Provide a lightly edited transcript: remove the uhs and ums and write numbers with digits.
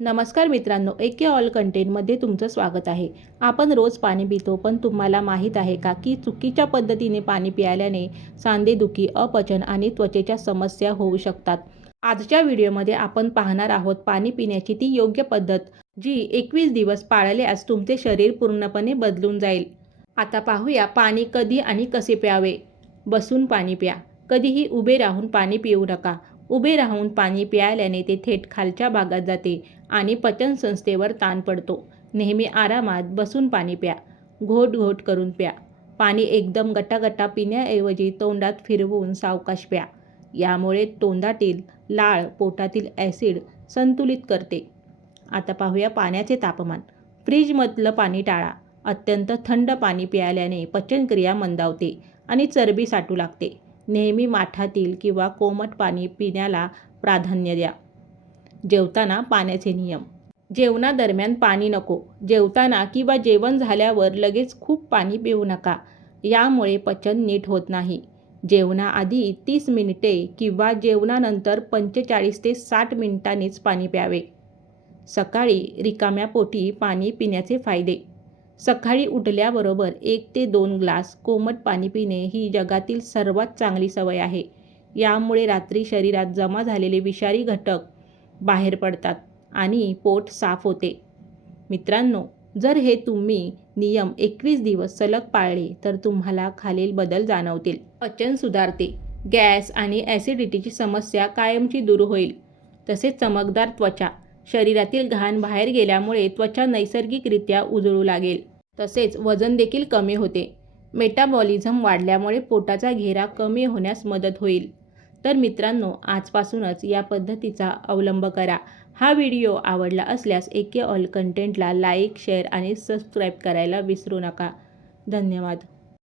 नमस्कार मित्रांनो, एके ऑल कंटेंटमध्ये तुमचं स्वागत आहे. आपण रोज पाणी पितो, पण तुम्हाला माहीत आहे का की चुकीच्या पद्धतीने पाणी प्यायल्याने सांधेदुखी, अपचन आणि त्वचेच्या समस्या होऊ शकतात. आजच्या व्हिडिओमध्ये आपण पाहणार आहोत पाणी पिण्याची ती योग्य पद्धत, जी 21 दिवस पाळल्यास तुमचे शरीर पूर्णपणे बदलून जाईल. आता पाहूया पाणी कधी आणि कसे प्यावे. बसून पाणी प्या. कधीही उभे राहून पाणी पिऊ नका. उभे राहून पाणी प्यायल्याने ते थेट खालच्या भागात जाते आणि पचनसंस्थेवर ताण पडतो. नेहमी आरामात बसून पाणी प्या. घोट घोट करून प्या. पाणी एकदम गटागटा पिण्याऐवजी तोंडात फिरवून सावकाश प्या. यामुळे तोंडातील लाळ पोटातील ॲसिड संतुलित करते. आता पाहूया पाण्याचे तापमान. फ्रीजमधलं पाणी टाळा. अत्यंत थंड पाणी प्यायल्याने पचनक्रिया मंदावते आणि चरबी साठू लागते. नेहमी माठातील किंवा कोमट पाणी पिण्याला प्राधान्य द्या. जेवताना पाण्याचे नियम. जेवणादरम्यान पाणी नको. जेवताना किंवा जेवण झाल्यावर लगेच खूप पाणी पिऊ नका. यामुळे पचन नीट होत नाही. जेवणाआधी 30 मिनिटे किंवा जेवणानंतर 45 ते 60 मिनिटांनीच पाणी प्यावे. सकाळी रिकाम्या पोटी पाणी पिण्याचे फायदे. सकाळी उठल्याबरोबर 1 ते 2 ग्लास कोमट पाणी पिणे ही जगातील सर्वात चांगली सवय आहे. यामुळे रात्री शरीरात जमा झालेले विषारी घटक बाहेर पडतात आणि पोट साफ होते. मित्रांनो, जर हे तुम्ही नियम 21 दिवस सलग पाळले तर तुम्हाला खालील बदल जाणवतील. पचन सुधारते. गॅस आणि ॲसिडिटीची समस्या कायमची दूर होईल. तसेच चमकदार त्वचा. शरीरातील घाण बाहेर गेल्यामुळे त्वचा नैसर्गिकरित्या उजळू लागेल. तसेच वजन देखील कमी होते. मेटाबॉलिझम वाढल्यामुळे पोटाचा घेरा कमी होण्यास मदत होईल. तर मित्रांनो, आजपासूनच या पद्धतीचा अवलंब करा. हा व्हिडिओ आवडला असल्यास एके ऑल कंटेंटला लाईक, शेअर आणि सबस्क्राईब करायला विसरू नका. धन्यवाद.